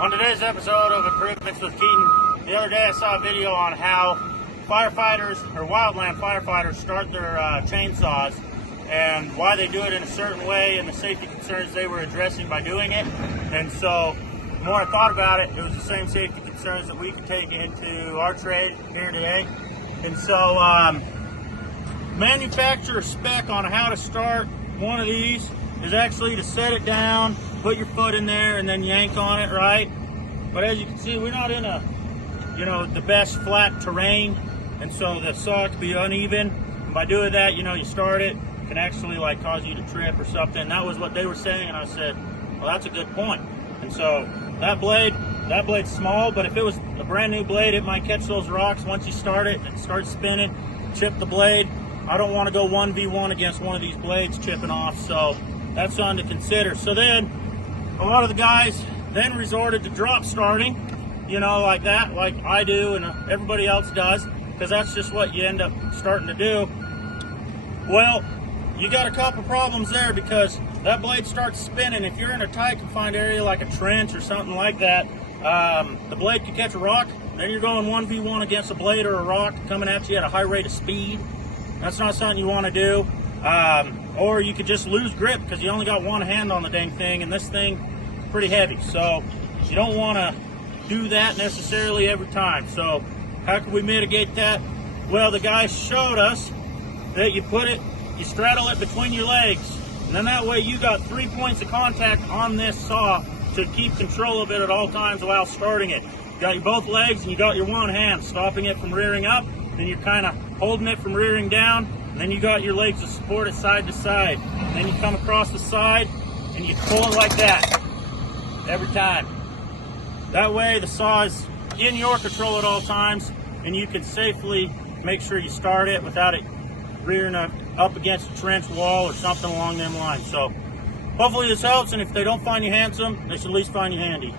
On today's episode of Improvements with Keaton, the other day I saw a video on how firefighters or wildland firefighters start their chainsaws and why they do it in a certain way and the safety concerns they were addressing by doing it. And so the more I thought about it, it was the same safety concerns that we can take into our trade here today. And so manufacturer spec on how to start one of these is actually to set it down, put your foot in there, and then yank on it, right? But as you can see, we're not in a, the best flat terrain, and so the saw can be uneven. And by doing that, you start it, can actually like cause you to trip or something. That was what they were saying, and I said, well, that's a good point. And so that blade's small, but if it was a brand new blade, it might catch those rocks once you start it and start spinning, chip the blade. I don't want to go 1v1 against one of these blades chipping off, so that's something to consider. So then a lot of the guys then resorted to drop starting, like that, like I do and everybody else does, because that's just what you end up starting to do. Well, you got a couple problems there because that blade starts spinning. If you're in a tight confined area like a trench or something like that, the blade could catch a rock, then you're going 1v1 against a blade or a rock coming at you at a high rate of speed. That's not something you want to do. Or you could just lose grip because you only got one hand on the dang thing, and this thing is pretty heavy. So you don't want to do that necessarily every time. So how can we mitigate that? Well, the guys showed us that you straddle it between your legs, and then that way you got 3 points of contact on this saw to keep control of it at all times while starting it. You got your both legs and you got your one hand stopping it from rearing up, then you're kind of holding it from rearing down, and then you got your legs to support it side to side. And then you come across the side and you pull it like that every time. That way the saw is in your control at all times, and you can safely make sure you start it without it rearing up against a trench wall or something along them lines. So hopefully this helps, and if they don't find you handsome, they should at least find you handy.